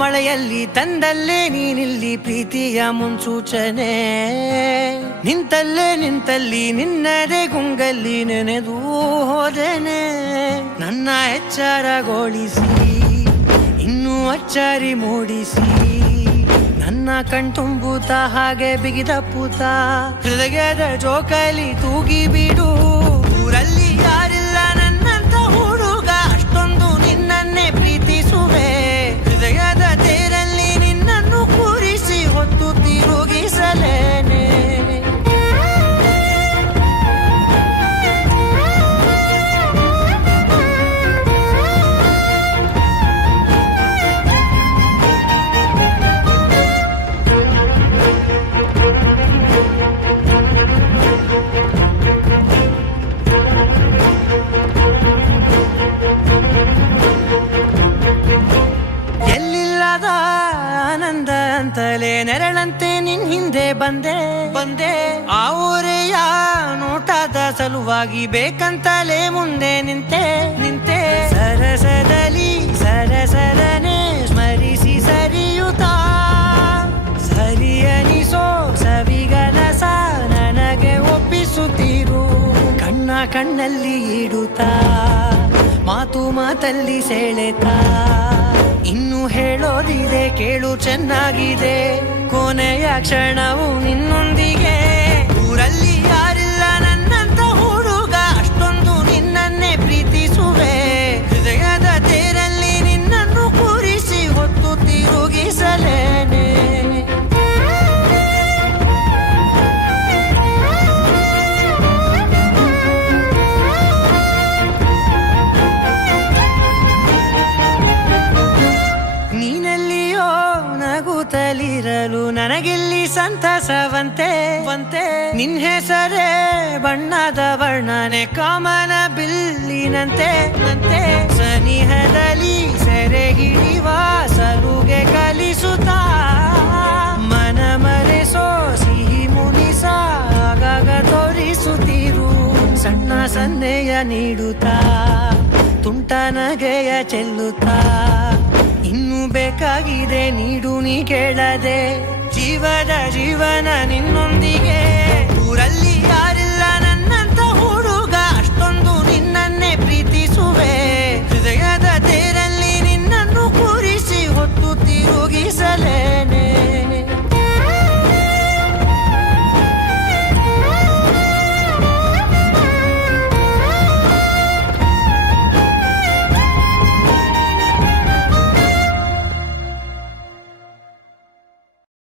ಮಳೆಯಲ್ಲಿ ತಂದಲ್ಲೇ ನೀನಿಲ್ಲಿ ಪ್ರೀತಿಯ ಮುನ್ಸೂಚನೆ, ನಿಂತಲ್ಲಿ ನಿನ್ನದೇ ಗುಂಗಲ್ಲಿ ನೆನೆದು ಹೋದನೆ. ನನ್ನ ಎಚ್ಚರಗೊಳಿಸಿ ಇನ್ನೂ ಅಚ್ಚರಿ ಮೂಡಿಸಿ, ನನ್ನ ಕಣ್ತುಂಬುತ್ತ ಹಾಗೆ ಬಿಗಿದಪ್ಪುತ್ತ ಹೃದಯದ ಜೋಕಾಲಿ ತೂಗಿ ಬಿಡು. ಊರಲ್ಲಿ ಯಾರಿಲ್ಲ ನನ್ನಂತ ಹುಡುಗ, ಅಷ್ಟೊಂದು ನಿನ್ನನ್ನೇ ಪ್ರೀತಿಸುವೆ. ಹೃದಯದ ತೇರಲ್ಲಿ ನಿನ್ನನ್ನು ಕೂರಿಸಿ ಹೊತ್ತು ತಿರುಗಿಸಲೇನೆ. ಆನಂದ ಅಂತಲೇ ನೆರಳಂತೆ ನಿನ್ ಹಿಂದೆ ಬಂದೆ ಆ ಊರೆಯ ನೋಟದ ಸಲುವಾಗಿ ಬೇಕಂತಲೇ ಮುಂದೆ ನಿಂತೆ ಸರಸದಲ್ಲಿ ಸರಸರನೆ ಸ್ಮರಿಸಿ ಸರಿಯುತ್ತಾ ಸರಿಯನಿಸೋ ಸವಿಗನಸ ನನಗೆ ಒಪ್ಪಿಸುತ್ತೀರು. ಕಣ್ಣಲ್ಲಿ ಇಡುತ್ತಾ ಮಾತಲ್ಲಿ ಸೆಳೆತಾ ಇನ್ನು ಹೇಳೋದಿದೆ ಕೇಳು ಚೆನ್ನಾಗಿದೆ, ಕೊನೆಯ ಕ್ಷಣವು ನಿನ್ನೊಂದಿಗೆ. ಊರಲ್ಲಿ ಯಾರಿಲ್ಲ ನನ್ನಂತ ಹುಡುಗ, ಅಷ್ಟೊಂದು ನಿನ್ನನ್ನೇ ಪ್ರೀತಿಸುವೆ. ಹೃದಯದ ತೇರಲ್ಲಿ ನಿನ್ನನ್ನು ಕೂರಿಸಿ ಹೊತ್ತು ತಿರುಗಿಸಲೇನೆ. ನಗುತ್ತಲಿರಲು ನನಗಿಲ್ಲಿ ಸಂತಸವಂತೆ ನಿನ್ ಹೆಸರೇ ಬಣ್ಣದ ವರ್ಣನೆ ಕಾಮನ ಬಿಲ್ಲಿನಂತೆ ಸನಿಹದಲ್ಲಿ ಸೆರೆಗಿಳಿವ ಸಲುಗೆ ಕಲಿಸುತ್ತಾ ಮನ ಮರೆಸೋ ಸಿಹಿ ಮುನಿಸ ಆಗಾಗ ತೋರಿಸುತ್ತಿರು. ಸಣ್ಣ ಸನ್ನೆಯ ನೀಡುತ್ತಾ ತುಂಟ ನಗೆಯ ಚೆಲ್ಲುತ್ತಾ ಇನ್ನು ಬೇಕಾಗಿದೆ ನೀಡು ನೀ ಕೇಳದೆ, ಜೀವನ ನಿನ್ನೊಂದಿಗೆ.